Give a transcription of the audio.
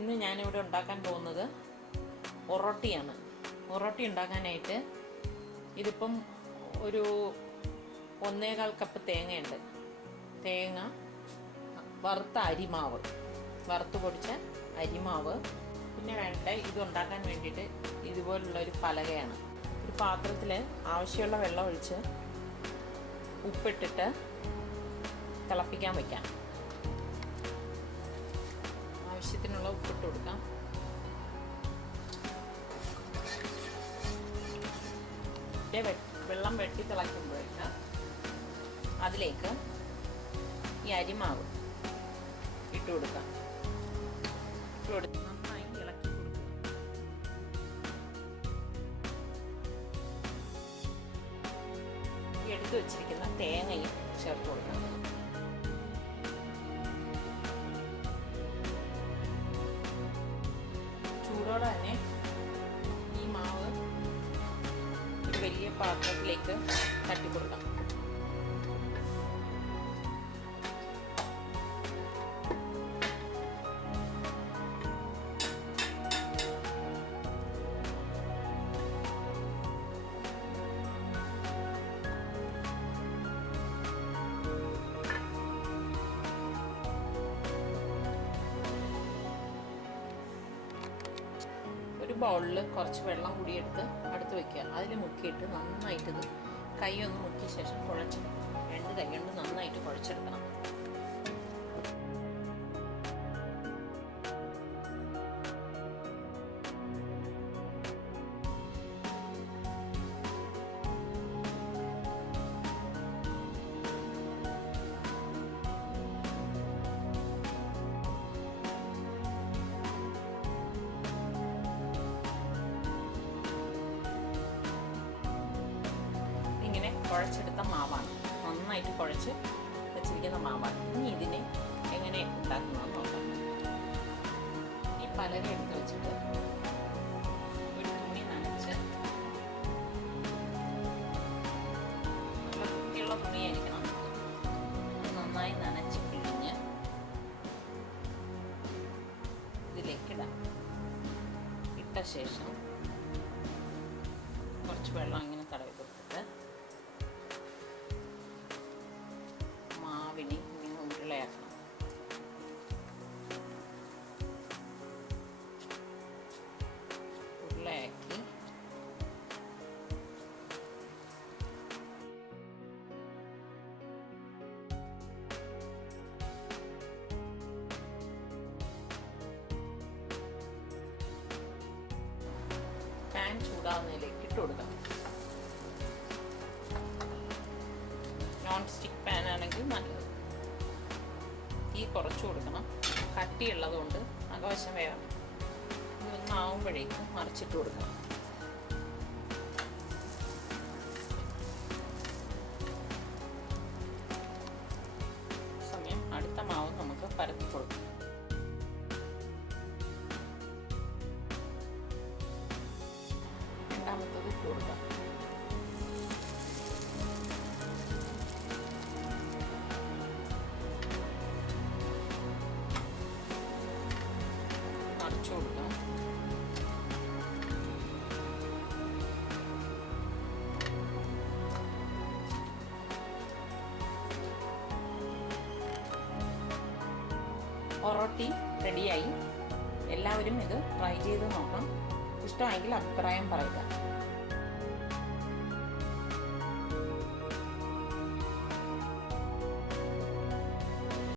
ഇന്ന് ഞാനിവിടെ ഉണ്ടാക്കാൻ പോകുന്നത് ഒറോട്ടിയാണ്. ഒറോട്ടി ഉണ്ടാക്കാനായിട്ട് ഇതിപ്പം ഒരു 1.25 കപ്പ് തേങ്ങയുണ്ട്. തേങ്ങ, വറുത്ത അരിമാവ്, വറുത്ത് പൊടിച്ച അരിമാവ്, പിന്നെ വേണ്ട ഇതുണ്ടാക്കാൻ വേണ്ടിയിട്ട് ഇതുപോലുള്ളൊരു പലകയാണ്. ഒരു പാത്രത്തിൽ ആവശ്യമുള്ള വെള്ളം ഒഴിച്ച് ഉപ്പിട്ടിട്ട് തിളപ്പിക്കാൻ വയ്ക്കാം. ആവശ്യത്തിനുള്ള ഉപ്പിട്ട് കൊടുക്കാം. വെള്ളം വെട്ടി തിളയ്ക്കുമ്പോഴേക്ക് അതിലേക്ക് ഈ അരിമാവ് ഇട്ട് കൊടുക്കാം. നന്നായി ഇളക്കി കൊടുക്കുക. ഈ എടുത്തു വച്ചിരിക്കുന്ന തേങ്ങയും ചേർത്ത് കൊടുക്കാം. ചൂടോടെ തന്നെ ഈ മാവ് ഒരു വലിയ പാത്രത്തിലേക്ക് തട്ടി കൊടുക്കാം. ഒരു ബൗളിൽ കുറച്ച് വെള്ളം കൂടി എടുത്ത് അടുത്ത് വയ്ക്കുക. അതിൽ മുക്കിയിട്ട് നന്നായിട്ടിത് കൈ ഒന്ന് മുക്കിയ ശേഷം കുഴച്ചെടുക്കണം. 2 കൈ കൊണ്ട് നന്നായിട്ട് കുഴച്ചെടുക്കണം. കുഴച്ചെടുത്ത മാവാണ്, നന്നായിട്ട് കുഴച്ച് വെച്ചിരിക്കുന്ന മാവാണ്. ഇനി ഇതിനെ എങ്ങനെ ഉണ്ടാക്കുന്നതെന്ന് നോക്കാം. ഈ പലക എടുത്ത് വെച്ചിട്ട് ഒരു തുണി നനച്ച്, വൃത്തിയുള്ള തുണിയായിരിക്കണം, നന്നായി നനച്ച് പിഴിഞ്ഞ് ഇതിലേക്കിടാം. ഇട്ട ശേഷം കുറച്ച് വെള്ളം ഇങ്ങനെ തടവി കൊടുത്തിട്ട് മാവിനെ ഇങ്ങനെ ഉരുളയാക്കണം. ഉരുളയാക്കി പാൻ ചൂടാവുന്നതിലേക്ക് ഇട്ട് കൊടുക്കാം. നോൺ സ്റ്റിക്ക് പാൻ ആണെങ്കിൽ നല്ലത്. തീ കുറച്ച് കൊടുക്കണം. കട്ടിയുള്ളതുകൊണ്ട് അകവശം വേണം. ഇതൊന്നാവുമ്പോഴേക്കും മറിച്ചിട്ട് കൊടുക്കണം. സമയം അടുത്ത മാവ് നമുക്ക് പരത്തി കൊടുക്കാം. രണ്ടാമത്തത് ഇട്ട് കൊടുക്കാം. മറിച്ചു കൊടുക്കാം. ഒറോട്ടി റെഡിയായി. എല്ലാവരും ഇത് ട്രൈ ചെയ്ത് നോക്കാം. ഇഷ്ടമായെങ്കിൽ അഭിപ്രായം പറയുക.